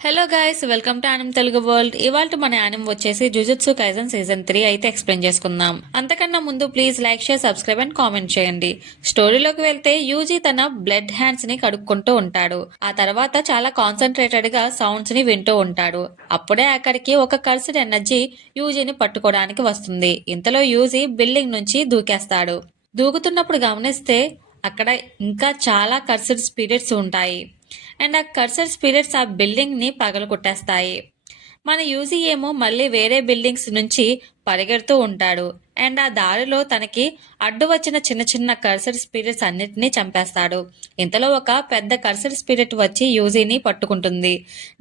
Hello guys, welcome to anime Telugu world. ఇవాళ మన anime వచ్చేసి జుజుత్సు కైజన్ సీజన్ 3 అయితే ఎక్స్ప్లెయిన్ చేసుకుందాం. అంతకన్నా ముందు please like, share, subscribe and comment చేయండి. స్టోరీలోకి వెళ్తే యూజీ తన బ్లడ్ హ్యాండ్స్ ని కడుక్కుంటూ ఉంటాడు. ఆ తర్వాత చాలా కాన్సన్ట్రేటెడ్ గా సౌండ్స్ ని వింటూ ఉంటాడు. అప్పుడే అక్కడికి ఒక కర్స్డ్ ఎనర్జీ యూజీని పట్టుకోవడానికి వస్తుంది. ఇంతలో యూజీ బిల్డింగ్ నుంచి దూకేస్తాడు. దూకుతున్నప్పుడు గమనిస్తే అక్కడ ఇంకా చాలా కర్స్డ్ స్పిరిట్స్ ఉంటాయి. అండ్ ఆ కర్సర్ స్పిరిట్స్ ఆ బిల్డింగ్ ని పగలగొట్టేస్తాయి. మన యూజీ ఏమో మళ్ళీ వేరే బిల్డింగ్స్ నుంచి పరిగెడుతూ ఉంటాడు. అండ్ ఆ దారిలో తనకి అడ్డు వచ్చిన చిన్న చిన్న కర్సర్ స్పిరిట్స్ అన్నిటినీ చంపేస్తాడు. ఇంతలో ఒక పెద్ద కర్సర్ స్పిరిట్ వచ్చి యూజీని పట్టుకుంటుంది.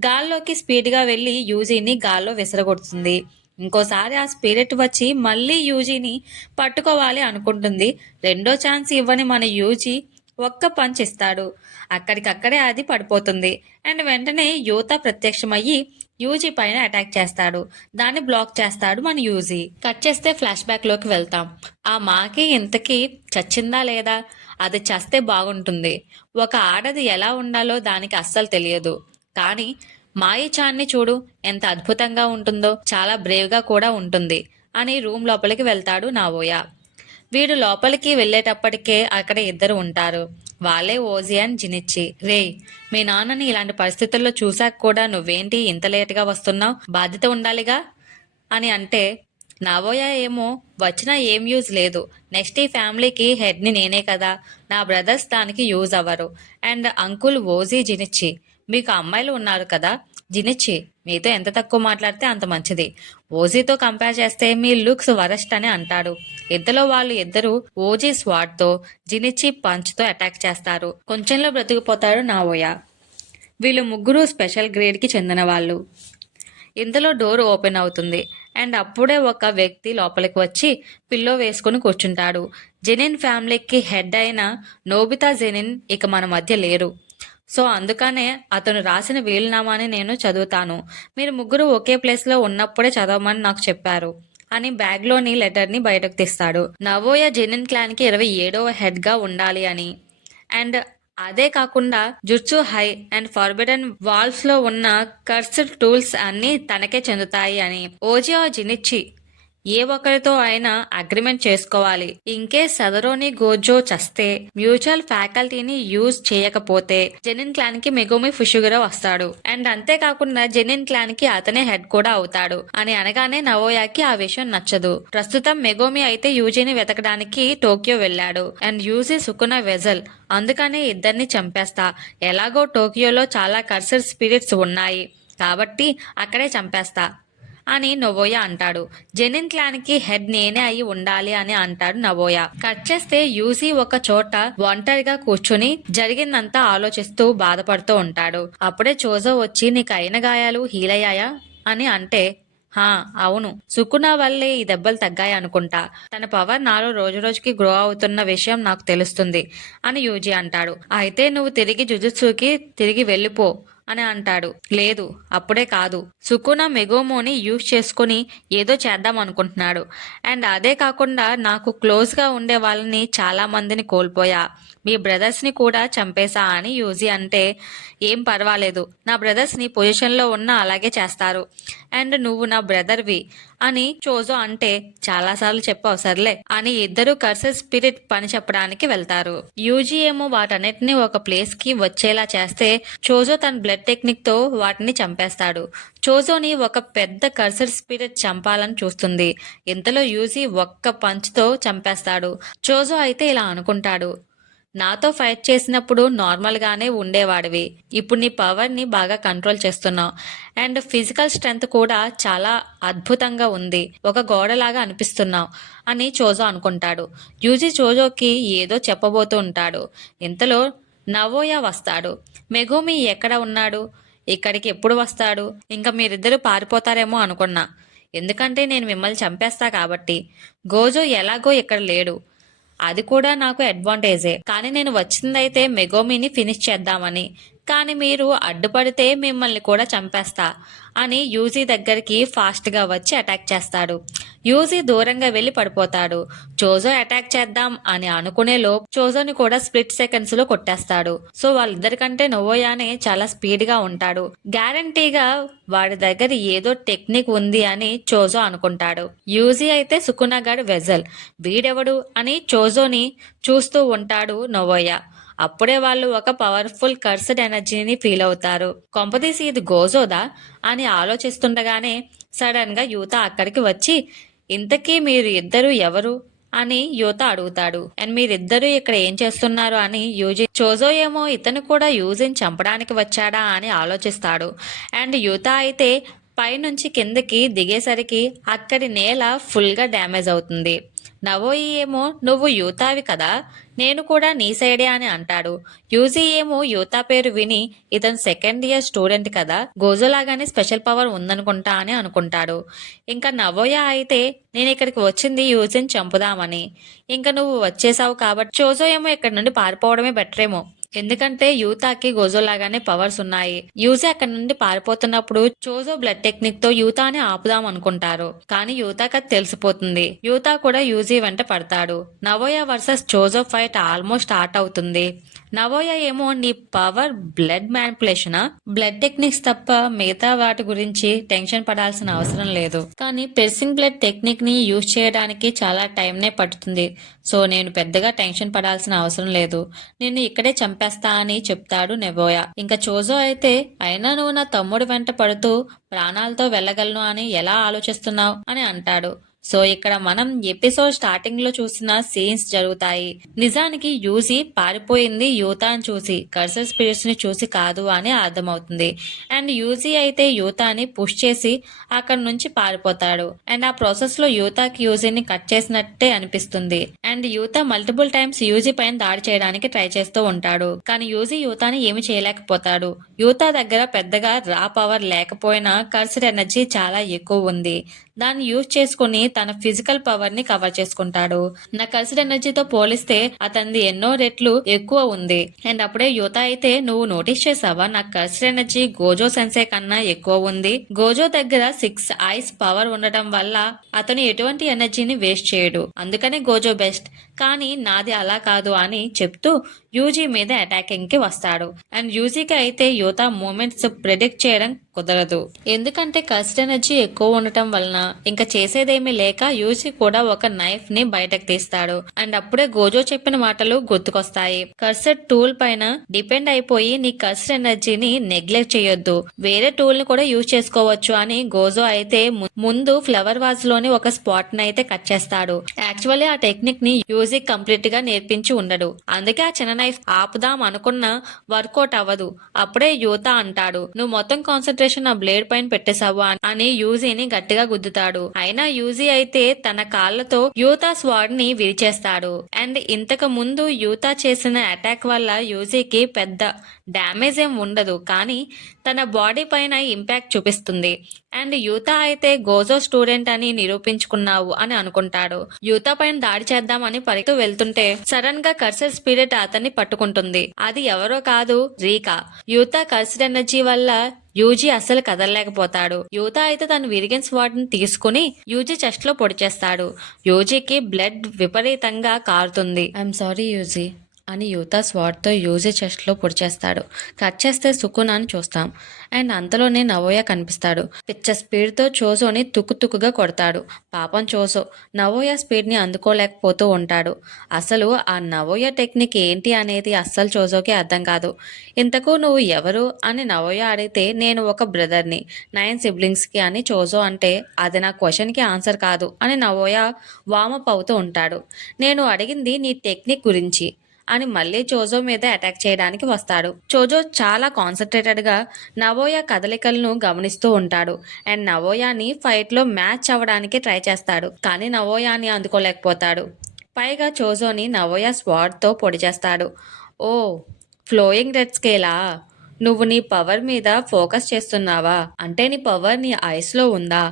గాల్లోకి స్పీడ్ గా వెళ్లి యూజీని గాల్లో విసరగొడుతుంది. ఇంకోసారి ఆ స్పిరిట్ వచ్చి మళ్ళీ యూజీని పట్టుకోవాలి అనుకుంటుంది. రెండో ఛాన్స్ ఇవ్వని మన యూజీ ఒక్క పంచ్ ఇస్తాడు. అక్కడికక్కడే అది పడిపోతుంది. అండ్ వెంటనే యూత ప్రత్యక్షమయ్యి యూజీ పైన అటాక్ చేస్తాడు. దాన్ని బ్లాక్ చేస్తాడు మన యూజీ. కట్ చేస్తే ఫ్లాష్ బ్యాక్ లోకి వెళ్తాం. ఆ మాకి ఇంతకీ చచ్చిందా లేదా? అది చస్తే బాగుంటుంది. ఒక ఆడది ఎలా ఉండాలో దానికి అస్సలు తెలియదు. కానీ మాయిచాన్ని చూడు, ఎంత అద్భుతంగా ఉంటుందో, చాలా బ్రేవ్ గా కూడా ఉంటుంది అని రూమ్ లోపలికి వెళ్తాడు నావోయా. వీడు లోపలికి వెళ్లేటప్పటికే అక్కడ ఇద్దరు ఉంటారు. వాళ్ళే ఓజీ అండ్ జినిచ్చి. రేయ్, మీ నాన్నని ఇలాంటి పరిస్థితుల్లో చూశాక కూడా నువ్వేంటి ఇంత లేటుగా వస్తున్నావు? బాధ్యత ఉండాలిగా అని అంటే, నావోయా ఏమో వచ్చినా ఏం యూజ్ లేదు. నెక్స్ట్ ఈ ఫ్యామిలీకి హెడ్ ని నేనే కదా, నా బ్రదర్స్ దానికి యూజ్ అవ్వరు. అండ్ అంకుల్ ఓజీ జినిచ్చి, మీకు అమ్మాయిలు ఉన్నారు కదా. జినిచ్చి, మీతో ఎంత తక్కువ మాట్లాడితే అంత మంచిది. ఓజీతో కంపేర్ చేస్తే మీ లుక్స్ వరస్ట్ అని అంటాడు. ఇంతలో వాళ్ళు ఇద్దరు ఓజీ స్వాడ్ తో, జినిచ్చి పంచ్ తో అటాక్ చేస్తారు. కొంచెంలో బ్రతికిపోతాడు నావోయా. వీళ్ళు ముగ్గురు స్పెషల్ గ్రేడ్ కి చెందిన వాళ్ళు. ఇంతలో డోర్ ఓపెన్ అవుతుంది. అండ్ అప్పుడే ఒక వ్యక్తి లోపలికి వచ్చి పిల్లో వేసుకుని కూర్చుంటాడు. జెనిన్ ఫ్యామిలీకి హెడ్ అయిన నోబితా జెనిన్ ఇక మన మధ్య లేరు. సో అందుకనే అతను రాసిన వీలునామాని నేను చదువుతాను. మీరు ముగ్గురు ఒకే ప్లేస్ లో ఉన్నప్పుడే చదవమని నాకు చెప్పారు అని బ్యాగ్ లోని లెటర్ ని బయటకు తీస్తాడు. నవోయా జెనిన్ క్లాన్ కి 27వ హెడ్ గా ఉండాలి అని. అండ్ అదే కాకుండా jutsu high and forbidden vaults లో ఉన్న కర్స్డ్ టూల్స్ అన్ని తనకే చెందుతాయి అని. ఓజియా జినిచ్చి ఏ ఒక్కరితో అయినా అగ్రిమెంట్ చేసుకోవాలి. ఇంకేస్ సదరోని గోజో చస్తే, మ్యూచువల్ ఫ్యాకల్టీని యూజ్ చేయకపోతే జెనిన్ క్లాన్ కి మెగోమి ఫుషుగిరో వస్తాడు. అండ్ అంతేకాకుండా జెనిన్ క్లాన్ కి అతనే హెడ్ కూడా అవుతాడు అని అనగానే నవోయాకి ఆ విషయం నచ్చదు. ప్రస్తుతం మెగోమి అయితే యూజీని వెతకడానికి టోక్యో వెళ్ళాడు. అండ్ యూజీ సుకున వెజల్, అందుకనే ఇద్దరిని చంపేస్తా. ఎలాగో టోక్యోలో చాలా కర్సర్ స్పిరిట్స్ ఉన్నాయి కాబట్టి అక్కడే చంపేస్తా అని నవోయా అంటాడు. జెనిన్ క్లాన్ కి హెడ్ నేనే అయి ఉండాలి అని అంటాడు నవోయా. కట్ చేస్తే యూజీ ఒక చోట ఒంటరిగా కూర్చుని జరిగిందంతా ఆలోచిస్తూ బాధపడుతూ ఉంటాడు. అప్పుడే చోజో వచ్చి నీకు అయిన గాయాలు హీల్ అయ్యాయా అని అంటే, హా అవును, సుకునా వల్లే ఈ దెబ్బలు తగ్గాయి అనుకుంటా. తన పవర్ నాలో రోజు రోజుకి గ్రో అవుతున్న విషయం నాకు తెలుస్తుంది అని యూజీ అంటాడు. అయితే నువ్వు తిరిగి జుజుత్సుకి తిరిగి వెళ్ళిపో అని అంటాడు. లేదు, అప్పుడే కాదు. సుకునా మెగోమోని యూజ్ చేసుకుని ఏదో చేద్దాం అనుకుంటున్నాడు. అండ్ అదే కాకుండా నాకు క్లోజ్ గా ఉండే వాళ్ళని చాలా మందిని కోల్పోయా. మీ బ్రదర్స్ ని కూడా చంపేశా అని యూజీ అంటే, ఏం పర్వాలేదు, నా బ్రదర్స్ నీ పొజిషన్ లో ఉన్న అలాగే చేస్తారు. అండ్ నువ్వు నా బ్రదర్వి అని చోజో అంటే, చాలాసార్లు చెప్పావు సర్లే అని ఇద్దరు కర్సర్ స్పిరిట్ పని చెప్పడానికి వెళ్తారు. యూజీ ఏమో వాటన్నిటిని ఒక ప్లేస్ కి వచ్చేలా చేస్తే చోజో తన బ్లడ్ టెక్నిక్ తో వాటిని చంపేస్తాడు. చోజోని ఒక పెద్ద కర్సర్ స్పిరిట్ చంపాలని చూస్తుంది. ఇంతలో యూజీ ఒక్క పంచ్ తో చంపేస్తాడు. చోజో అయితే ఇలా అనుకుంటాడు, నాతో ఫైట్ చేసినప్పుడు నార్మల్ గానే ఉండేవాడివి, ఇప్పుడు నీ పవర్ ని బాగా కంట్రోల్ చేస్తున్నావు. అండ్ ఫిజికల్ స్ట్రెంగ్త్ కూడా చాలా అద్భుతంగా ఉంది, ఒక గోడలాగా అనిపిస్తున్నావు అని చోజో అనుకుంటాడు. యూజీ చోజోకి ఏదో చెప్పబోతూ ఉంటాడు. ఇంతలో నవోయా వస్తాడు. మెగోమి ఎక్కడ ఉన్నాడు? ఇక్కడికి ఎప్పుడు వస్తాడు? ఇంకా మీరిద్దరూ పారిపోతారేమో అనుకున్నా, ఎందుకంటే నేను మిమ్మల్ని చంపేస్తా కాబట్టి. గోజో ఎలాగో ఇక్కడ లేడు, అది కూడా నాకు అడ్వాంటేజే. కానీ నేను వచ్చిందైతే మెగోమిని ఫినిష్ చేద్దామని. కానీ మీరు అడ్డుపడితే మిమ్మల్ని కూడా చంపేస్తా అని యూజీ దగ్గరికి ఫాస్ట్గా వచ్చి అటాక్ చేస్తాడు. యూజీ దూరంగా వెళ్ళి పడిపోతాడు. చోజో అటాక్ చేద్దాం అని అనుకునేలోపు చోజోని కూడా స్ప్లిట్ సెకండ్స్ లో కొట్టేస్తాడు. సో వాళ్ళిద్దరికంటే నొవోయానే చాలా స్పీడ్ గా ఉంటాడు. గ్యారంటీగా వాడి దగ్గర ఏదో టెక్నిక్ ఉంది అని చోజో అనుకుంటాడు. యూజీ అయితే సుకునాగాడు వెజల్, వీడెవడు అని చోజోని చూస్తూ ఉంటాడు నొవోయా. అప్పుడే వాళ్ళు ఒక పవర్ఫుల్ కర్స్డ్ ఎనర్జీని ఫీల్ అవుతారు. కొంపదీసి ఇది గోజోదా అని ఆలోచిస్తుండగానే సడన్ గా యూత అక్కడికి వచ్చి, ఇంతకీ మీరు ఇద్దరు ఎవరు అని యూత అడుగుతాడు. అండ్ మీరిద్దరూ ఇక్కడ ఏం చేస్తున్నారు అని చోజో ఏమో ఇతను కూడా యూజిన్ చంపడానికి వచ్చాడా అని ఆలోచిస్తాడు. అండ్ యూత అయితే పైనుంచి కిందకి దిగేసరికి అక్కడి నేల ఫుల్ గా డ్యామేజ్ అవుతుంది. నవోయి ఏమో నువ్వు యూతావి కదా, నేను కూడా నీ సైడే అని అంటాడు. యూజీ ఏమో యూతా పేరు విని ఇతను సెకండ్ ఇయర్ స్టూడెంట్ కదా, గోజోలాగానే స్పెషల్ పవర్ ఉందనుకుంటా అని అనుకుంటాడు. ఇంకా నవోయా అయితే నేను ఇక్కడికి వచ్చింది యూజిని చంపుదామని, ఇంకా నువ్వు వచ్చేసావు కాబట్టి చోజో ఏమో ఇక్కడ నుండి పారిపోవడమే బెటర్ ఏమో, ఎందుకంటే యూతాకి గోజోలాగానే పవర్స్ ఉన్నాయి. యూజీ అక్కడ నుండి పారిపోతున్నప్పుడు చోజో బ్లడ్ టెక్నిక్ తో యూతాని ఆపుదాం అనుకుంటారు. కానీ యూతాకి అది తెలిసిపోతుంది. యూతా కూడా యూజీ వెంట పడతాడు. నవోయా వర్సెస్ చోజో ఫైట్ ఆల్మోస్ట్ స్టార్ట్ అవుతుంది. నవోయా ఏమో నీ పవర్ బ్లడ్ మ్యానిపులేషనా, బ్లడ్ టెక్నిక్స్ తప్ప మిగతా వాటి గురించి టెన్షన్ పడాల్సిన అవసరం లేదు, కానీ పెర్సింగ్ బ్లడ్ టెక్నిక్ ని యూజ్ చేయడానికి చాలా టైంనే పడుతుంది. సో నేను పెద్దగా టెన్షన్ పడాల్సిన అవసరం లేదు, నిన్ను ఇక్కడే చంపేస్తా అని చెప్తాడు నెవోయా. ఇంకా చోజో అయితే అయినా నువ్వు నా తమ్ముడు వెంట పడుతూ ప్రాణాలతో వెళ్ళగలను అని ఎలా ఆలోచిస్తున్నావు అని అంటాడు. సో ఇక్కడ మనం ఎపిసోడ్ స్టార్టింగ్ లో చూసిన సీన్స్ జరుగుతాయి. నిజానికి యూజీ పారిపోయింది యూతాని చూసి, కర్సర్ స్పిరిట్స్ ని చూసి కాదు అని అర్థమవుతుంది. అండ్ యూజీ అయితే యూతాని పుష్ చేసి అక్కడ నుంచి పారిపోతాడు. అండ్ ఆ ప్రాసెస్ లో యూతాకి యూజీని కట్ చేసినట్టే అనిపిస్తుంది. అండ్ యూత మల్టిపుల్ టైమ్స్ యూజీ పైన దాడి చేయడానికి ట్రై చేస్తూ ఉంటాడు. కానీ యూజీ యూతాని ఏమి చేయలేకపోతాడు. యూతా దగ్గర పెద్దగా రా పవర్ లేకపోయినా కర్సర్ ఎనర్జీ చాలా ఎక్కువ ఉంది. దాన్ని యూజ్ చేసుకుని తన ఫిజికల్ పవర్ ని కవర్ చేసుకుంటాడు. నా కర్సర్ ఎనర్జీతో పోలిస్తే అతనిది ఎన్నో రెట్లు ఎక్కువ ఉంది. అండ్ అప్పుడే యూత అయితే నువ్వు నోటీస్ చేసావా, నా కర్సర్ ఎనర్జీ గోజో సెన్సే కన్నా ఎక్కువ ఉంది. గోజో దగ్గర 6 ఐస్ పవర్ ఉండటం వల్ల అతను ఎటువంటి ఎనర్జీని వేస్ట్ చేయడు, అందుకనే గోజో బెస్ట్. కానీ నాది అలా కాదు అని చెప్తూ యూజీ మీద అటాకింగ్ కి వస్తాడు. అండ్ యూజీకి అయితే యూత మూమెంట్స్ ప్రెడిక్ట్ చేయడం కుదరదు, ఎందుకంటే కర్సర్ ఎనర్జీ ఎక్కువ ఉండటం వలన ఇంకా చేసేదేమీ లేక యూజీ కూడా ఒక నైఫ్ ని బయటకు తీస్తాడు. అండ్ అప్పుడే గోజో చెప్పిన మాటలు గుర్తుకొస్తాయి. కర్సర్ టూల్ పైన డిపెండ్ అయిపోయి నీ కర్సర్ ఎనర్జీని నెగ్లెక్ట్ చేయొద్దు, వేరే టూల్ ని కూడా యూజ్ చేసుకోవచ్చు అని గోజో అయితే ముందు ఫ్లవర్ వాజ్ లోని ఒక స్పాట్ ని అయితే కట్ చేస్తాడు. యాక్చువల్లీ ఆ టెక్నిక్ ని యూజీ కంప్లీట్ గా నేర్పించి ఉండడు, అందుకే ఆ చిన్న నైఫ్ ఆపుదాం అనుకున్నా వర్కౌట్ అవ్వదు. అప్పుడే యూత అంటాడు, నువ్వు మొత్తం కాన్సన్ట్రేషన్ ఆ బ్లేడ్ పైన పెట్టేశావు అని యూజీని గట్టిగా గుద్దుతాడు. అయినా యూజీ అయితే తన కాళ్లతో యూతా స్వాడ్ ని విరిచేస్తాడు. అండ్ ఇంతకు ముందు యూతా చేసిన అటాక్ వల్ల యూజీకి పెద్ద డ్యామేజ్ ఏం ఉండదు, కానీ తన బాడీ పైన ఇంపాక్ట్ చూపిస్తుంది. అండ్ యూతా అయితే గోజో స్టూడెంట్ అని నిరూపించుకున్నావు అని అనుకుంటాడు. యూతా పైన దాడి చేద్దామని పరిగెత్తు వెళ్తుంటే సడన్ గా కర్సర్ స్పిరిట్ అతన్ని పట్టుకుంటుంది. అది ఎవరో కాదు, రీకా. యూతా కర్సర్ ఎనర్జీ వల్ల యూజీ అస్సలు కదలలేకపోతాడు. యూతా అయితే తన విరిగన్ స్వాడ్ ని తీసుకుని యూజీ చెస్ట్ లో పొడి చేస్తాడు. యూజీకి బ్లడ్ విపరీతంగా కారుతుంది. ఐఎమ్ సారీ యూజీ అని యూతా స్వాడ్ తో యూజీ చెస్ట్ లో పొడి చేస్తాడు. కట్ చేస్తే సుకునాని చూస్తాం. అండ్ అంతలోనే నవోయా కనిపిస్తాడు. పిచ్చ స్పీడ్ తో చోజోని తుక్కుగా కొడతాడు. పాపం చోజో నవోయా స్పీడ్ ని అందుకోలేకపోతూ ఉంటాడు. అసలు ఆ నవోయా టెక్నిక్ ఏంటి అనేది అస్సలు చోజోకి అర్థం కాదు. ఇంతకు నువ్వు ఎవరు అని నవోయా అడిగితే నేను ఒక బ్రదర్ని 9 సిబ్లింగ్స్ కి అని చోజో అంటే అది నా క్వశ్చన్ కి ఆన్సర్ కాదు అని నవోయా వామప్ అవుతూ ఉంటాడు. నేను అడిగింది నీ టెక్నిక్ గురించి అని మళ్ళీ చోజో మీద అటాక్ చేయడానికి వస్తాడు. చోజో చాలా కాన్సన్ట్రేటెడ్ గా నవోయా కదలికలను గమనిస్తూ ఉంటాడు. అండ్ నవోయాని ఫైట్ లో మ్యాచ్ అవ్వడానికి ట్రై చేస్తాడు, కానీ నవోయాని అందుకోలేకపోతాడు. పైగా చోజోని నవోయా స్వాడ్ తో పొడి చేస్తాడు. ఓ ఫ్లోయింగ్ రెడ్ స్కేలా, నువ్వు నీ పవర్ మీద ఫోకస్ చేస్తున్నావా? అంటే నీ పవర్ నీ ఐస్‌లో ఉందా?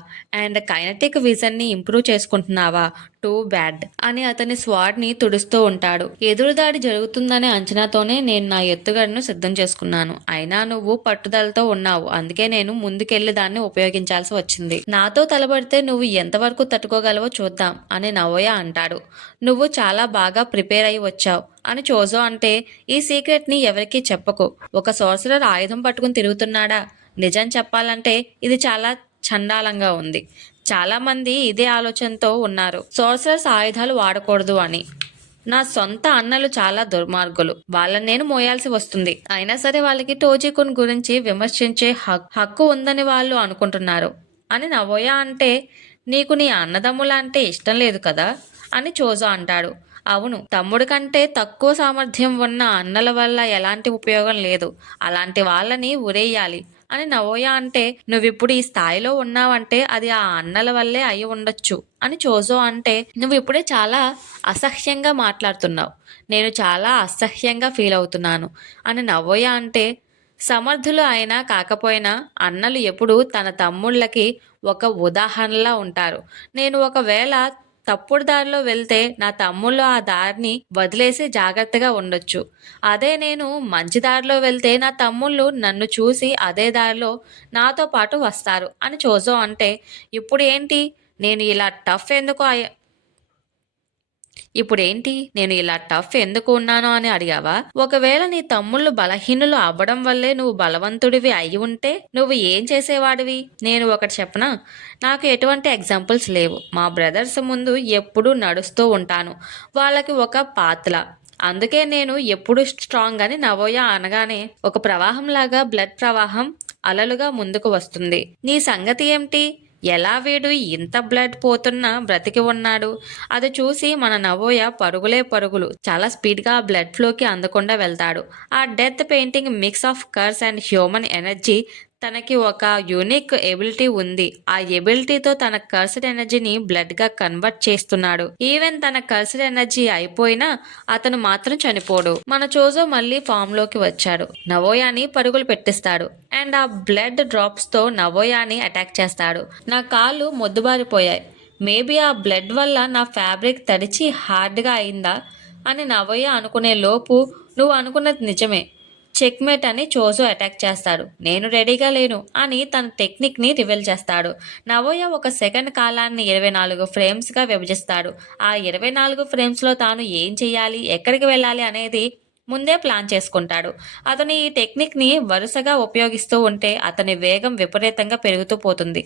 అండ్ కైనెటిక్ విజన్‌ని ఇంప్రూవ్ చేసుకుంటున్నావా? టూ బ్యాడ్ అని అతని స్వాడ్‌ని తుడుస్తూ ఉంటాడు. ఎదురుదాడి జరుగుతుందనే అంచనాతోనే నేను నా ఎత్తుగడను సిద్ధం చేసుకున్నాను. అయినా నువ్వు పట్టుదలతో ఉన్నావు. అందుకే నేను ముందుకెళ్లి దాన్ని ఉపయోగించాల్సి వచ్చింది. నాతో తలబడితే నువ్వు ఎంతవరకు తట్టుకోగలవో చూద్దాం అని నవోయ అంటాడు. నువ్వు చాలా బాగా ప్రిపేర్ అయి వచ్చావు అని చోజో అంటే, ఈ సీక్రెట్ని ఎవరికీ చెప్పకు. ఒక సోర్సరర్ ఆయుధం పట్టుకుని తిరుగుతున్నాడా? నిజం చెప్పాలంటే ఇది చాలా చండాలంగా ఉంది. చాలా మంది ఇదే ఆలోచనతో ఉన్నారు, సోర్సరర్స్ ఆయుధాలు వాడకూడదు అని. నా సొంత అన్నలు చాలా దుర్మార్గులు, వాళ్ళని నేను మోయాల్సి వస్తుంది. అయినా సరే వాళ్ళకి టోజీకున్ గురించి విమర్శించే హక్కు ఉందని వాళ్ళు అనుకుంటున్నారు అని నవోయ అంటే, నీకు నీ అన్నదమ్ముల అంటే ఇష్టం లేదు కదా అని చోజో అంటాడు. అవును, తమ్ముడి కంటే తక్కువ సామర్థ్యం ఉన్న అన్నల వల్ల ఎలాంటి ఉపయోగం లేదు. అలాంటి వాళ్ళని ఉరేయాలి అని నవోయ అంటే, నువ్విప్పుడు ఈ స్థాయిలో ఉన్నావంటే అది ఆ అన్నల వల్లే అయి ఉండొచ్చు అని చోజో అంటే, నువ్వు ఇప్పుడే చాలా అసహ్యంగా మాట్లాడుతున్నావు. నేను చాలా అసహ్యంగా ఫీల్ అవుతున్నాను అని నవోయ అంటే, సమర్థులు అయినా కాకపోయినా అన్నలు ఎప్పుడూ తన తమ్ముళ్ళకి ఒక ఉదాహరణలా ఉంటారు. నేను ఒకవేళ తప్పుడు దారిలో వెళ్తే నా తమ్ముళ్ళు ఆ దారిని వదిలేసి జాగ్రత్తగా ఉండొచ్చు. అదే నేను మంచి దారిలో వెళ్తే నా తమ్ముళ్ళు నన్ను చూసి అదే దారిలో నాతో పాటు వస్తారు అని చోజో అంటే, ఇప్పుడు ఏంటి నేను ఇలా టఫ్ ఎందుకు ఇప్పుడేంటి నేను ఇలా టఫ్ ఎందుకు ఉన్నానో అని అడిగావా? ఒకవేళ నీ తమ్ముళ్ళు బలహీనులు అవ్వడం వల్లే నువ్వు బలవంతుడివి అయి ఉంటే నువ్వు ఏం చేసేవాడివి? నేను ఒకటి చెప్పనా? నాకు ఎటువంటి ఎగ్జాంపుల్స్ లేవు. మా బ్రదర్స్ ముందు ఎప్పుడూ నడుస్తూ ఉంటాను, వాళ్ళకి ఒక పాత్ల. అందుకే నేను ఎప్పుడు స్ట్రాంగ్ అని నవోయ అనగానే ఒక ప్రవాహంలాగా బ్లడ్ ప్రవాహం అలలుగా ముందుకు వస్తుంది. నీ సంగతి ఏమిటి? ఎలా వీడు ఇంత బ్లడ్ పోతున్నా బ్రతికి ఉన్నాడు? అది చూసి మన నవోయ పరుగులే పరుగులు, చాలా స్పీడ్గా బ్లడ్ ఫ్లోకి అందకుండా వెళ్తాడు. ఆ death painting mix of curse and human energy. తనకి ఒక యూనిక్ ఎబిలిటీ ఉంది. ఆ ఎబిలిటీతో తన కర్స్డ్ ఎనర్జీని బ్లడ్ గా కన్వర్ట్ చేస్తున్నాడు. ఈవెన్ తన కర్స్డ్ ఎనర్జీ అయిపోయినా అతను మాత్రం చనిపోడు. మన చోజో మళ్ళీ ఫామ్ లోకి వచ్చాడు. నవోయాని పరుగులు పెట్టిస్తాడు అండ్ ఆ బ్లడ్ డ్రాప్స్ తో నవోయాని అటాక్ చేస్తాడు. నా కాళ్ళు మొద్దుబారిపోయాయి. మేబీ ఆ బ్లడ్ వల్ల నా ఫ్యాబ్రిక్ తడిచి హార్డ్గా అయిందా అని నవోయ అనుకునే లోపు, నువ్వు అనుకున్నది నిజమే, చెక్మేట్ అని చోజో అటాక్ చేస్తాడు. నేను రెడీగా లేను అని తన టెక్నిక్ ని రివీల్ చేస్తాడు. నవోయ ఒక సెకండ్ కాలాన్ని 24 ఫ్రేమ్స్ గా విభజిస్తాడు. ఆ 24 ఫ్రేమ్స్ లో తాను ఏం చెయ్యాలి, ఎక్కడికి వెళ్ళాలి అనేది ముందే ప్లాన్ చేసుకుంటాడు. అతను ఈ టెక్నిక్ ని వరుసగా ఉపయోగిస్తూ ఉంటే అతని వేగం విపరీతంగా పెరుగుతూ పోతుంది.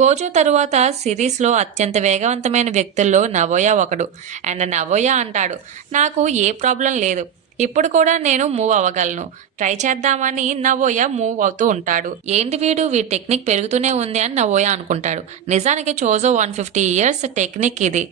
గోజో తరువాత సిరీస్ లో అత్యంత వేగవంతమైన వ్యక్తుల్లో నవోయ ఒకడు. అండ్ నవోయ అంటాడు, నాకు ఏ ప్రాబ్లం లేదు, ఇప్పుడు కూడా నేను మూవ్ అవ్వగలను, ట్రై చేద్దామని నవోయ మూవ్ అవుతూ ఉంటాడు. ఏంటి వీడి టెక్నిక్ పెరుగుతూనే ఉంది అని నవోయ అనుకుంటాడు. నిజానికి చోజో 150 ఇయర్స్ టెక్నిక్ ఇది.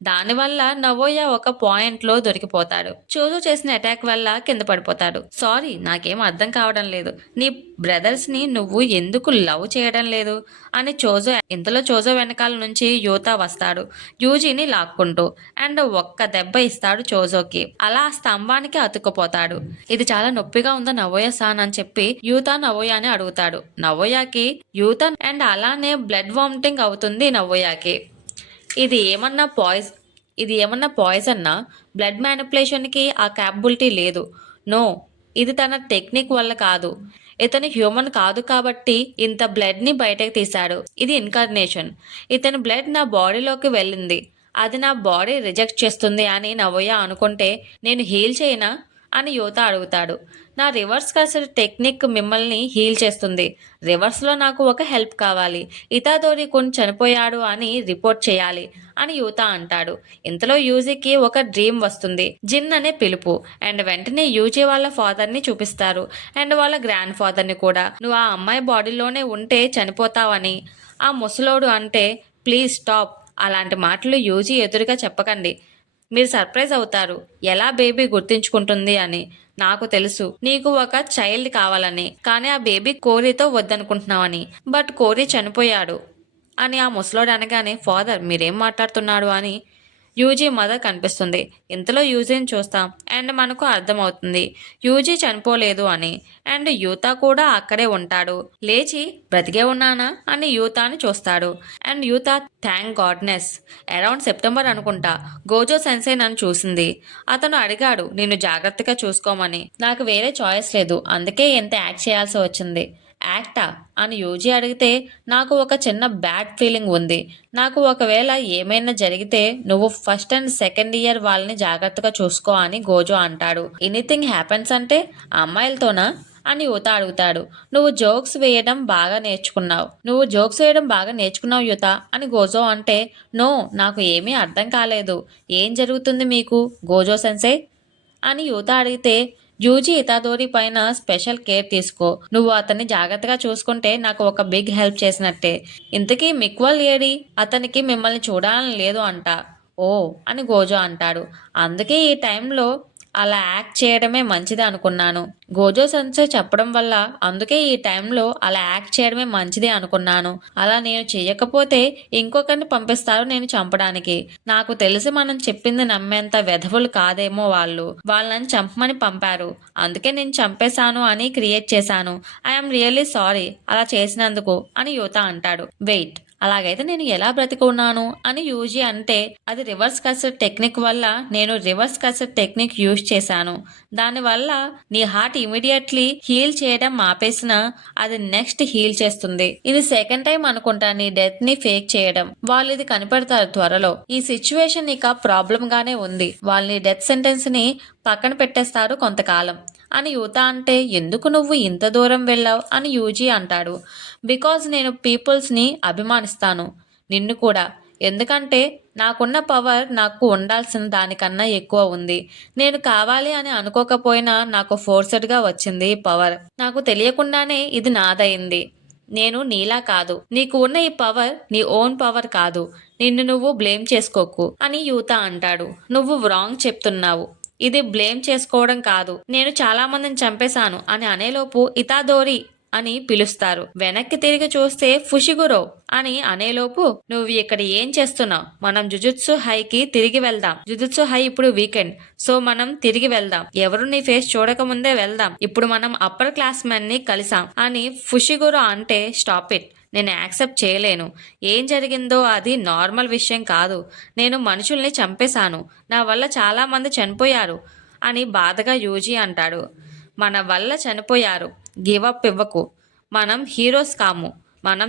దానివల్ల నవోయ ఒక పాయింట్ లో దొరికిపోతాడు. చోజో చేసిన అటాక్ వల్ల కింద పడిపోతాడు. సారీ, నాకేం అర్థం కావడం లేదు. నీ బ్రదర్స్ ని నువ్వు ఎందుకు లవ్ చేయడం లేదు అని చోజో. ఇంతలో చోజో వెనకాల నుంచి యూతా వస్తాడు, యూజీని లాక్కుంటూ. అండ్ ఒక్క దెబ్బ ఇస్తాడు చోజోకి. అలా స్తంభానికి అతుక్కుపోతాడు. ఇది చాలా నొప్పిగా ఉందా నవోయ సాన్ అని చెప్పి యూతా నవోయాని అడుగుతాడు. నవోయాకి యూతా అండ్ అలానే బ్లడ్ వామిటింగ్ అవుతుంది నవోయాకి. ఇది ఏమన్నా పాయిజ్ ఇది ఏమన్నా పాయిజన్నా? బ్లడ్ మ్యానిపులేషన్కి ఆ క్యాపబిలిటీ లేదు. నో, ఇది తన టెక్నిక్ వల్ల కాదు. ఇతను హ్యూమన్ కాదు కాబట్టి ఇంత బ్లడ్ని బయటకు తీశాడు. ఇది ఇన్కార్నేషన్. ఇతని బ్లడ్ నా బాడీలోకి వెళ్ళింది, అది నా బాడీ రిజెక్ట్ చేస్తుంది అని నవోయ అనుకుంటే నేను హీల్ చేయనా అని యువత అడుగుతాడు. నా రివర్స్ కర్సర్ టెక్నిక్ మిమ్మల్ని హీల్ చేస్తుంది. రివర్స్లో నాకు ఒక హెల్ప్ కావాలి. ఇతాదోరి కున్ చనిపోయాడు అని రిపోర్ట్ చేయాలి అని యువత అంటాడు. ఇంతలో యూజీకి ఒక డ్రీమ్ వస్తుంది, జిన్ అనే పిలుపు. అండ్ వెంటనే యూజీ వాళ్ళ ఫాదర్ని చూపిస్తారు అండ్ వాళ్ళ గ్రాండ్ ఫాదర్ని కూడా. నువ్వు ఆ అమ్మాయి బాడీలోనే ఉంటే చనిపోతావని ఆ ముసలోడు అంటే, ప్లీజ్ స్టాప్, అలాంటి మాటలు యూజీ ఎదురుగా చెప్పకండి, మీరు సర్ప్రైజ్ అవుతారు ఎలా బేబీ గుర్తించుకుంటుంది అని. నాకు తెలుసు నీకు ఒక చైల్డ్ కావాలని, కానీ ఆ బేబీ కోరీతో వద్దనుకుంటున్నావని. బట్ కోరీ చనిపోయాడు అని ఆ ముసలోడు అనగానే, ఫాదర్ మీరేం మాట్లాడుతున్నాడు అని యూజీ మదర్ కనిపిస్తుంది. ఇంతలో యూజీని చూస్తాం అండ్ మనకు అర్థమవుతుంది యూజీ చనిపోలేదు అని. అండ్ యూత కూడా అక్కడే ఉంటాడు. లేచి బ్రతికే ఉన్నానా అని యూతాని చూస్తాడు. And Yuta thank goodness. Around September అనుకుంటా గోజో సెన్సే నన్ను చూసింది. అతను అడిగాడు నిన్ను జాగ్రత్తగా చూసుకోమని. నాకు వేరే చాయిస్ లేదు, అందుకే ఎంత యాక్ట్ చేయాల్సి వచ్చింది. యాక్టా అని యూజీ అడిగితే నాకు ఒక చిన్న బ్యాడ్ ఫీలింగ్ ఉంది. నాకు ఒకవేళ ఏమైనా జరిగితే నువ్వు ఫస్ట్ అండ్ సెకండ్ ఇయర్ వాళ్ళని జాగ్రత్తగా చూసుకో అని గోజో అంటాడు. ఎనీథింగ్ హ్యాపెన్స్ అంటే అమ్మాయిలతోనా అని యుత అడుగుతాడు. నువ్వు జోక్స్ వేయడం బాగా నేర్చుకున్నావు యుత అని గోజో అంటే నో, నాకు ఏమీ అర్థం కాలేదు. ఏం జరుగుతుంది మీకు గోజో సెన్సే అని యుత అడిగితే యూజీ ఇతాదోరి పైన స్పెషల్ కేర్ తీసుకో. నువ్వు అతన్ని జాగ్రత్తగా చూసుకుంటే నాకు ఒక బిగ్ హెల్ప్ చేసినట్టే. ఇంతకీ మిక్వల్ ఏడి? అతనికి మిమ్మల్ని చూడాలని లేదు అంట. ఓ అని గోజో అంటాడు. అందుకే ఈ టైంలో అలా యాక్ట్ చేయడమే మంచిది అనుకున్నాను. గోజో సెన్సే చెప్పడం వల్ల అందుకే ఈ టైంలో అలా యాక్ట్ చేయడమే మంచిది అనుకున్నాను. అలా నేను చెయ్యకపోతే ఇంకొకరిని పంపిస్తారు నేను చంపడానికి. నాకు తెలిసి మనం చెప్పింది నమ్మేంత వెధవులు కాదేమో వాళ్ళని చంపమని పంపారు. అందుకే నేను చంపేశాను అని క్రియేట్ చేశాను. ఐఎమ్ రియల్లీ సారీ అలా చేసినందుకు అని యుత అంటాడు. వెయిట్, అలాగైతే నేను ఎలా బ్రతికున్నాను అని యూజీ అంటే అది రివర్స్ కర్సర్ టెక్నిక్ వల్ల నేను రివర్స్ కర్సర్ టెక్నిక్ యూజ్ చేశాను. దానివల్ల నీ హార్ట్ ఇమీడియట్లీ హీల్ చేయడం ఆపేసిన అది నెక్స్ట్ హీల్ చేస్తుంది. ఇది సెకండ్ టైం అనుకుంటా నీ డెత్ ని ఫేక్ చేయడం. వాళ్ళు ఇది కనిపెడతారు త్వరలో. ఈ సిచ్యువేషన్ ఇక ప్రాబ్లం గానే ఉంది. వాళ్ళని డెత్ సెంటెన్స్ ని పక్కన పెట్టేస్తారు కొంతకాలం అని యుత అంటే ఎందుకు నువ్వు ఇంత దూరం వెళ్ళావు అని యూజీ అంటాడు. బికాజ్ నేను పీపుల్స్ని అభిమానిస్తాను, నిన్ను కూడా. ఎందుకంటే నాకున్న పవర్ నాకు ఉండాల్సిన దానికన్నా ఎక్కువ ఉంది. నేను కావాలి అని అనుకోకపోయినా నాకు ఫోర్స్డ్గా వచ్చింది ఈ పవర్. నాకు తెలియకుండానే ఇది నాదయింది. నేను నీలా కాదు. నీకు ఉన్న ఈ పవర్ నీ ఓన్ పవర్ కాదు. నిన్ను నువ్వు బ్లేమ్ చేసుకోకు అని యూత అంటాడు. నువ్వు రాంగ్ చెప్తున్నావు. ఇది బ్లేమ్ చేసుకోవడం కాదు. నేను చాలా మందిని చంపేశాను అని అనేలోపు ఇతాదోరి అని పిలుస్తారు. వెనక్కి తిరిగి చూస్తే ఫుషిగురో అని అనేలోపు నువ్వు ఇక్కడ ఏం చేస్తున్నావు? మనం జుజుత్సు హైకి తిరిగి వెళ్దాం. జుజుత్సు హై ఇప్పుడు వీకెండ్, సో మనం తిరిగి వెళ్దాం. ఎవరు నీ ఫేస్ చూడకముందే వెళ్దాం. ఇప్పుడు మనం అప్పర్ క్లాస్ మెన్ ని కలిసాం అని ఫుషిగురో అంటే స్టాప్ ఇట్. నేను యాక్సెప్ట్ చేయలేను. ఏం జరిగిందో అది నార్మల్ విషయం కాదు. నేను మనుషుల్ని చంపేశాను. నా వల్ల చాలా మంది చనిపోయారు అని బాధగా యూజీ అంటాడు. మన వల్ల చనిపోయారు, గివ్ అప్ ఇవ్వకు. మనం హీరోస్ కాము. మనం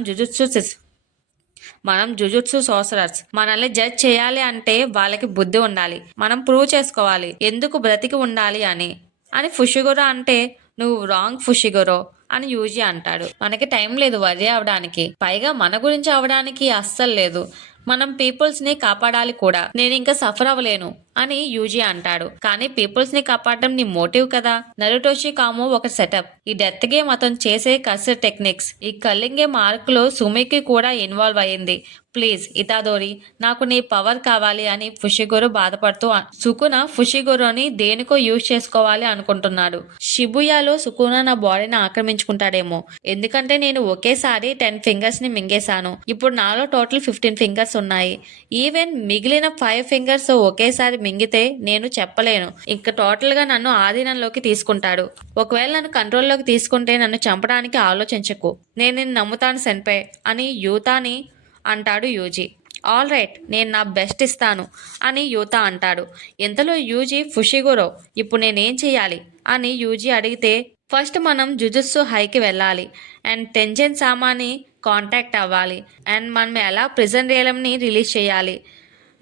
జుజుత్సు సోసరర్స్. మనల్ని జడ్జ్ చేయాలి అంటే వాళ్ళకి బుద్ధి ఉండాలి. మనం ప్రూవ్ చేసుకోవాలి ఎందుకు బ్రతికి ఉండాలి అని ఫుషిగురో అంటే నువ్వు రాంగ్ ఫుషిగురో అని యూజీ అంటాడు. మనకి టైం లేదు వరి అవడానికి, పైగా మన గురించి అవడానికి అస్సలు లేదు. మనం పీపుల్స్ ని కాపాడాలి కూడా. నేను ఇంకా సఫర్ అవ్వలేను అని యూజీ అంటాడు. కానీ పీపుల్స్ ని కాపాడడం నీ మోటివ్ కదా. నరుటోషి కామో ఒక సెటప్. ఈ డెత్ గేమ్ అతను చేసే కర్సర్ టెక్నిక్స్. ఈ కల్లింగ్ గేమ్ ఆర్క్ లో సుమికి కూడా ఇన్వాల్వ్ అయ్యింది. ప్లీజ్ ఇతాదోరి, నాకు నీ పవర్ కావాలి అని ఫుషిగురో బాధపడుతూ సుకున ఫుషిగురోని దేనికో యూజ్ చేసుకోవాలి అనుకుంటున్నాడు. షిబుయాలో సుకున నా బాడీని ఆక్రమించుకుంటాడేమో. ఎందుకంటే నేను ఒకేసారి 10 ఫింగర్స్ ని మింగేశాను. ఇప్పుడు నాలో టోటల్ 15 ఫింగర్స్ ఉన్నాయి. ఈవెన్ మిగిలిన 5 ఫింగర్స్ ఒకేసారి మింగితే నేను చెప్పలేను. ఇంకా టోటల్ గా నన్ను ఆధీనంలోకి తీసుకుంటాడు. ఒకవేళ నన్ను కంట్రోల్లోకి తీసుకుంటే నన్ను చంపడానికి ఆలోచించకు. నేను నిన్ను నమ్ముతాను సెన్పై అని యూతాని అంటాడు యూజీ. ఆల్ రైట్, నేను నా బెస్ట్ ఇస్తాను అని యూత అంటాడు. ఇంతలో యూజీ ఫుషిగురో ఇప్పుడు నేనేం చెయ్యాలి అని యూజీ అడిగితే ఫస్ట్ మనం జుజుత్సు హైకి వెళ్ళాలి అండ్ టెంజెన్ సామాని కాంటాక్ట్ అవ్వాలి అండ్ మనం ఎలా ప్రిజన్ రియలంని రిలీజ్ చేయాలి.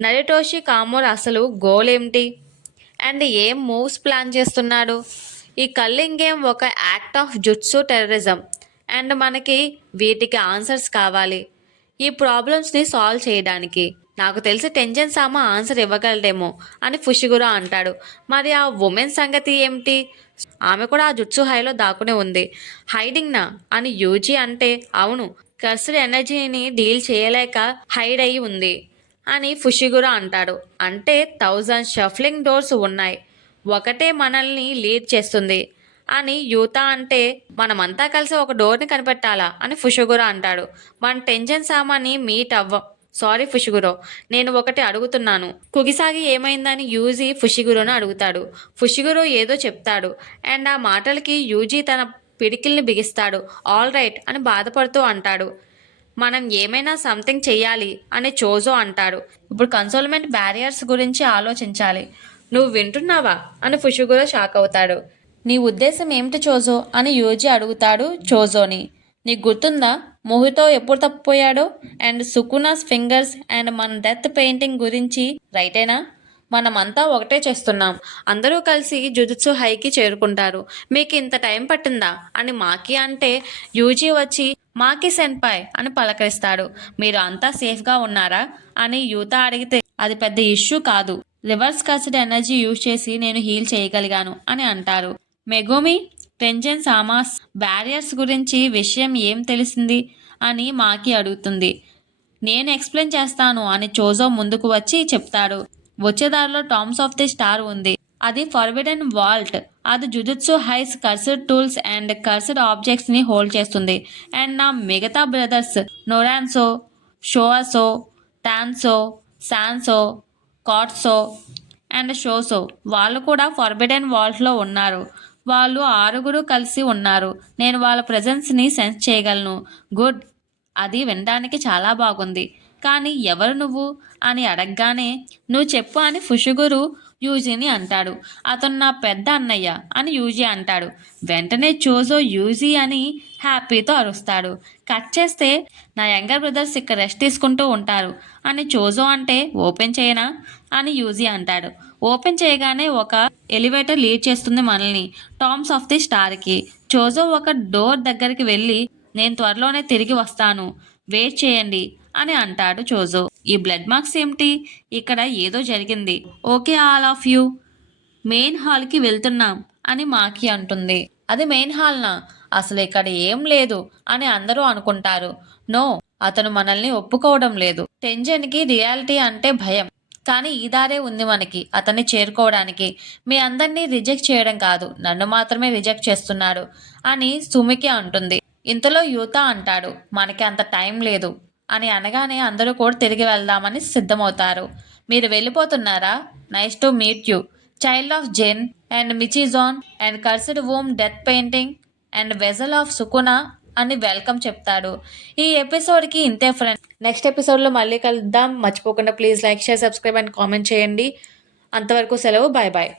నరిటోషి కామోర్ అసలు గోల్ ఏమిటి అండ్ ఏం మూవ్స్ ప్లాన్ చేస్తున్నాడు? ఈ కల్లింగ్ గేమ్ ఒక act of jutsu terrorism and మనకి వీటికి ఆన్సర్స్ కావాలి ఈ ప్రాబ్లమ్స్ని సాల్వ్ చేయడానికి. నాకు తెలిసి టెంజన్ సామా ఆన్సర్ ఇవ్వగలడేమో అని ఫుషిగురో అంటాడు. మరి ఆ ఉమెన్ సంగతి ఏమిటి? ఆమె కూడా ఆ జుట్సు హైలో దాక్కునే ఉంది. హైడింగ్ నా అని యూజీ అంటే అవును, కర్సర్ ఎనర్జీని డీల్ చేయలేక హైడ్ అయి ఉంది అని ఫుషిగురో అంటాడు. అంటే 1000 షఫ్లింగ్ డోర్స్ ఉన్నాయి, ఒకటే మనల్ని లీడ్ చేస్తుంది అని యూత అంటే మనమంతా కలిసి ఒక డోర్ని కనిపెట్టాలా అని ఫుషిగురో అంటాడు. మన టెంజన్ సామాని మీట్ సారీ ఫుషిగురో, నేను ఒకటి అడుగుతున్నాను. కుగిసాగి ఏమైందని యూజీ ఫుషిగురోను అడుగుతాడు. ఫుషిగురో ఏదో చెప్తాడు అండ్ ఆ మాటలకి యూజీ తన పిడికిల్ని బిగిస్తాడు. ఆల్ రైట్ అని బాధపడుతూ అంటాడు. మనం ఏమైనా సంథింగ్ చెయ్యాలి అని చోజో అంటాడు. ఇప్పుడు కన్సోల్మెంట్ బ్యారియర్స్ గురించి ఆలోచించాలి. నువ్వు వింటున్నావా అని ఫుషిగురో షాక్ అవుతాడు. నీ ఉద్దేశం ఏమిటి చోజో అని యూజీ అడుగుతాడు చోజోని. నీకు గుర్తుందా మోహితో ఎప్పుడు తప్పిపోయాడో అండ్ సుకునాస్ ఫింగర్స్ అండ్ మన డెత్ పెయింటింగ్ గురించి రైటేనా? మనమంతా ఒకటే చేస్తున్నాం. అందరూ కలిసి జుజుత్సు హైకి చేరుకుంటారు. మీకు ఇంత టైం పట్టిందా అని మాకి అంటే యూజీ వచ్చి మాకి సెన్పాయ్ అని పలకరిస్తాడు. మీరు అంతా సేఫ్గా ఉన్నారా అని యూత అడిగితే అది పెద్ద ఇష్యూ కాదు. రివర్స్ కర్స్డ్ ఎనర్జీ యూజ్ చేసి నేను హీల్ చేయగలిగాను అని అంటారు. మెగోమి టెంజన్ సామాస్ బ్యారియర్స్ గురించి విషయం ఏం తెలిసింది అని మాకి అడుగుతుంది. నేను ఎక్స్ప్లెయిన్ చేస్తాను అని చోజో ముందుకు వచ్చి చెప్తాడు. వచ్చేదారిలో టామ్స్ ఆఫ్ ది స్టార్ ఉంది. అది ఫర్బిడెన్ వాల్ట్. అది jujutsu high's cursed tools and cursed objects ని హోల్డ్ చేస్తుంది. అండ్ నా మిగతా బ్రదర్స్ నొరాన్సో, షోఅసో, టాన్సో, శాన్సో, కాట్సో అండ్ షోసో వాళ్ళు కూడా ఫర్బిడెన్ వాల్ట్లో ఉన్నారు. వాళ్ళు 6 కలిసి ఉన్నారు. నేను వాళ్ళ ప్రెజెన్స్ని సెన్స్ చేయగలను. గుడ్, అది వినడానికి చాలా బాగుంది. కానీ ఎవరు నువ్వు అని అడగగానే నువ్వు చెప్పు అని ఫుషిగురు యూజీని అంటాడు. అతను నా పెద్ద అన్నయ్య అని యూజీ అంటాడు. వెంటనే చోజో యూజీ అని హ్యాపీతో అరుస్తాడు. కట్ చేస్తే నా యంగర్ బ్రదర్స్ ఇక్కడ రెస్ట్ తీసుకుంటూ ఉంటారు అని చోజో అంటే ఓపెన్ చేయనా అని యూజీ అంటాడు. ఓపెన్ చేయగానే ఒక ఎలివేటర్ లీడ్ చేస్తుంది మనల్ని టామ్స్ ఆఫ్ ది స్టార్కి. చోజో ఒక డోర్ దగ్గరికి వెళ్ళి నేను త్వరలోనే తిరిగి వస్తాను, వెయిట్ చేయండి అని అంటాడు చోజో. ఈ బ్లడ్ మార్క్స్ ఏమిటి? ఇక్కడ ఏదో జరిగింది. Okay all of you, main హాల్కి వెళ్తున్నాం అని మాకి అంటుంది. అది మెయిన్ హాల్నా? అసలు ఇక్కడ ఏం లేదు అని అందరూ అనుకుంటారు. నో, అతను మనల్ని ఒప్పుకోవడం లేదు. టెన్జన్కి రియాలిటీ అంటే భయం. కానీ ఈ దారే ఉంది మనకి అతన్ని చేరుకోవడానికి. మీ అందరినీ రిజెక్ట్ చేయడం కాదు, నన్ను మాత్రమే రిజెక్ట్ చేస్తున్నాడు అని సుమికి అంటుంది. ఇంతలో యూత అంటాడు, మనకి అంత టైం లేదు అని అనగానే అందరూ కూడా తిరిగి వెళ్దామని సిద్ధమవుతారు. మీరు వెళ్ళిపోతున్నారా? Nice to meet you, child of Zen and Michizane and cursed womb death painting and vessel of Sukuna అని వెల్కమ్ చెప్తాడు. ఈ ఎపిసోడ్కి ఇంతే ఫ్రెండ్. నెక్స్ట్ ఎపిసోడ్లో మళ్ళీ కలుద్దాం. మర్చిపోకుండా please like, share, subscribe and comment చేయండి. అంతవరకు సెలవు. Bye bye.